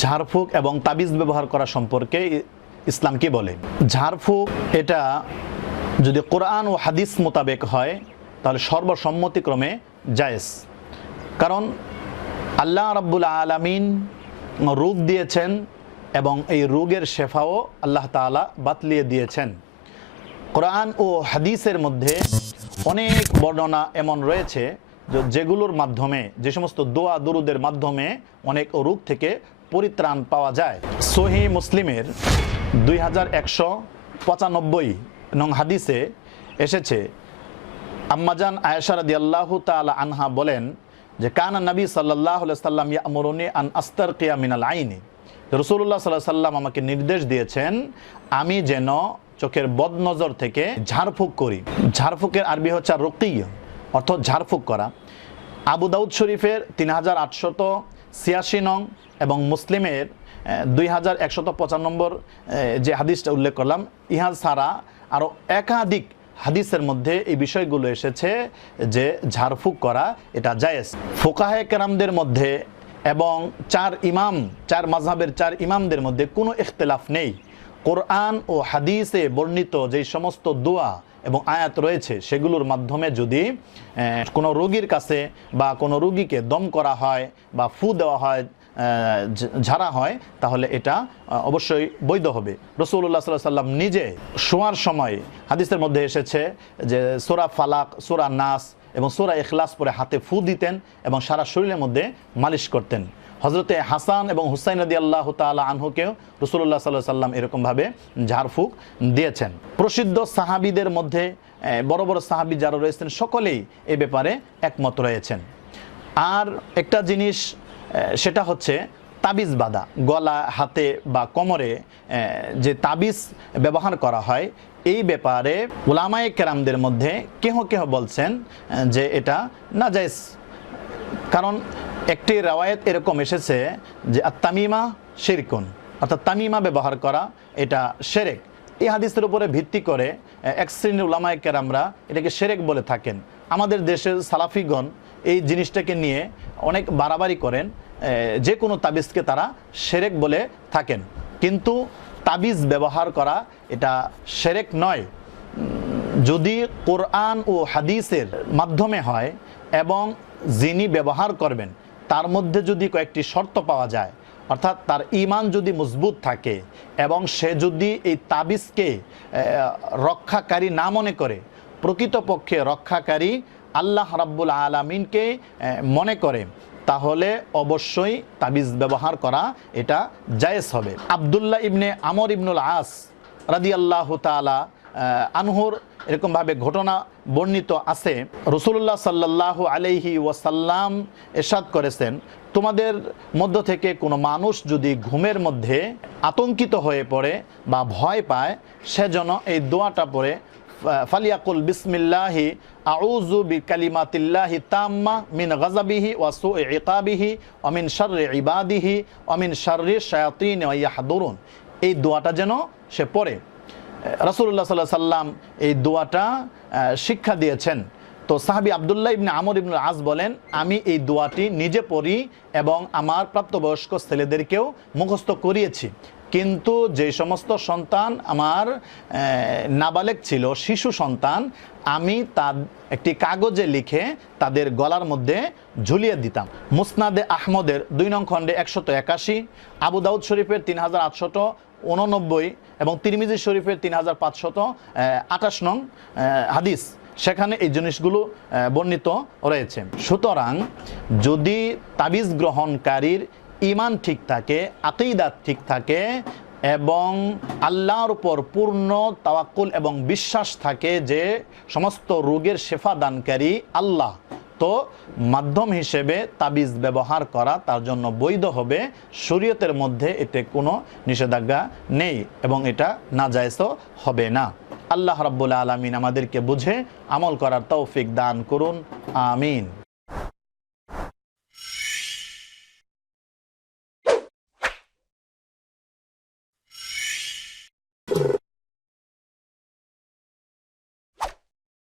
ঝাড়ফুঁক এবং তাবিজ ব্যবহার করা সম্পর্কে ইসলাম কি বলে? ঝাড়ফুঁক এটা যদি কোরআন ও হাদিস মোতাবেক হয় তাহলে সর্বসম্মতিক্রমে জায়েজ। কারণ আল্লাহ রাব্বুল আলামিন রোগ দিয়েছেন এবং এই রোগের শেফাও আল্লাহ তাআলা বাতলিয়ে দিয়েছেন। কোরআন ও হাদিসের মধ্যে অনেক বর্ণনা এমন রয়েছে যেগুলোর মাধ্যমে, যে সমস্ত দোয়া দুরুদের মাধ্যমে অনেক রোগ থেকে পরিত্রাণ পাওয়া যায়। সহিহ মুসলিমের 2195 নং হাদিসে এসেছে, আম্মাজান আয়েশা রাদিয়াল্লাহু তাআলা আনহা বলেন যে কানা নবী সাল্লাল্লাহু আলাইহি সাল্লাম ইয়ামুরুনি আন আস্তারকিয়া মিনাল আইনি। রাসূলুল্লাহ সাল্লাল্লাহু আলাইহি সাল্লাম আমাকে নির্দেশ দিয়েছেন আমি যেন চোখের বদনজর থেকে ঝাড়ফুঁক করি। ঝাড়ফুঁকের আরবি হচ্ছে রুকিয়া, অর্থাৎ ঝাড়ফুঁক করা। আবু দাউদ শরীফের 3886 নং এবং মুসলিমের 2195 যে হাদিসটা উল্লেখ করলাম, ইহা ছাড়া আরও একাধিক হাদিসের মধ্যে এই বিষয়গুলো এসেছে যে ঝাড়ফুঁক করা এটা জায়েজ। ফুকাহে কেরামদের মধ্যে এবং চার মাযহাবের 4 ইমামদের মধ্যে কোনো ইখতিলাফ নেই। কোরআন ও হাদিসে বর্ণিত যে সমস্ত দোয়া এবং আয়াত রয়েছে সেগুলোর মাধ্যমে যদি কোনো রোগীর কাছে বা কোনো রোগীকে দম করা হয় বা ফু দেওয়া হয়, ঝাড়া হয়, তাহলে এটা অবশ্যই বৈধ হবে। রাসূলুল্লাহ সাল্লাল্লাহু আলাইহি সাল্লাম নিজে শোয়ার সময় হাদিসের মধ্যে এসেছে যে সূরা ফালাক, সূরা নাস এবং সূরা ইখলাস পরে হাতে ফু দিতেন এবং সারা শরীরের মধ্যে মালিশ করতেন। হযরতে হাসান এবং হুসাইন রাদিয়াল্লাহু তাআলা আনহুকেও রাসূলুল্লাহ সাল্লাল্লাহু আলাইহি সাল্লাম এরকমভাবে ঝাড়ফুঁক দিয়েছেন। প্রসিদ্ধ সাহাবীদের মধ্যে বড় বড় সাহাবী যারা রয়েছেন সকলেই এ ব্যাপারে একমত রয়েছেন। আর একটা জিনিস সেটা হচ্ছে তাবিজ বাঁধা, গলা, হাতে বা কোমরে যে তাবিজ ব্যবহার করা হয়, এই ব্যাপারে উলামায়ে কেরামদের মধ্যে কেহ কেহ বলছেন যে এটা নাজায়েজ। কারণ একটি রাওয়ায়াত এরকম এসেছে যে আত-তামিমা শিরকুন, অর্থাৎ তামিমা ব্যবহার করা এটা শিরক। এই হাদিসের উপরে ভিত্তি করে এক শ্রেণীর উলামায়ে কেরামরা এটাকে শিরক বলে থাকেন। আমাদের দেশের সালাফিগণ এই জিনিসটাকে নিয়ে অনেক বাড়াবাড়ি করেন, যে কোনো তাবিজকে তারা শিরক বলে থাকেন। কিন্তু তাবিজ ব্যবহার করা এটা শিরক নয়, যদি কোরআন ও হাদিসের মাধ্যমে হয় এবং যিনি ব্যবহার করবেন তার মধ্যে যদি কয়েকটি শর্ত পাওয়া যায়, অর্থাৎ তার ঈমান যদি মজবুত থাকে এবং সে যদি এই তাবিজকে রক্ষাকারী না মনে করে, প্রকৃতপক্ষে রক্ষাকারী আল্লাহ রাব্বুল আলামিনকে মনে করে, তাহলে অবশ্যই তাবিজ ব্যবহার করা এটা জায়েজ হবে। আব্দুল্লাহ ইবনে আমর ইবনুল আস রাদিয়াল্লাহু তাআলা আনহুর এরকমভাবে ঘটনা বর্ণিত আছে। রাসূলুল্লাহ সাল্লাল্লাহু আলাইহি ওয়াসাল্লাম ইরশাদ করেছেন, তোমাদের মধ্য থেকে কোনো মানুষ যদি ঘুমের মধ্যে আতঙ্কিত হয়ে পড়ে বা ভয় পায়, সে যেন এই দোয়াটা পড়ে ফালিয়াকুল বিসমিল্লাহি আউযু বিকালিমাতিল্লাহি তাম্মা মিন গাযাবিহি ওয়া সুই ইকাবিহি ওয়া মিন শাররি ইবাদিহি ওয়া মিন শাররি শায়াতিন ওয়া ইয়াহদুরুন। এই দোয়াটা যেন সে পড়ে। রাসূলুল্লাহ সাল্লাল্লাহু আলাইহি সাল্লাম এই দোয়াটা শিক্ষা দিয়েছেন। তো সাহাবী আব্দুল্লাহ ইবনে আমর ইবনুল আস বলেন, আমি এই দোয়াটি নিজে পড়ি এবং আমার প্রাপ্তবয়স্ক ছেলেদেরকেও মুখস্থ করিয়েছি। কিন্তু যে সমস্ত সন্তান আমার নাবালেগ ছিল, শিশু সন্তান, আমি তার একটি কাগজে লিখে তাদের গলার মধ্যে ঝুলিয়ে দিতাম। মুসনাদে আহমদের 2 নং খণ্ডে 181, আবু দাউদ শরীফের 3889 এবং তিরমিজি শরীফের 3528 নং হাদিস, সেখানে এই জিনিসগুলো বর্ণিত রয়েছে। সুতরাং যদি তাবিজ গ্রহণকারীর ঈমান ঠিক থাকে, আকীদা ঠিক থাকে এবং আল্লাহর উপর পূর্ণ তাওয়াক্কুল এবং বিশ্বাস থাকে যে সমস্ত রোগের শেফা দানকারী আল্লাহ, তো মাধ্যম হিসেবে তাবিজ ব্যবহার করা তার জন্য বৈধ হবে। শরীয়তের মধ্যে এতে কোনো নিষেধাজ্ঞা নেই এবং এটা নাজায়েজও হবে না। আল্লাহ রাব্বুল আলামিন আমাদেরকে বুঝে আমল করার তৌফিক দান করুন, আমিন।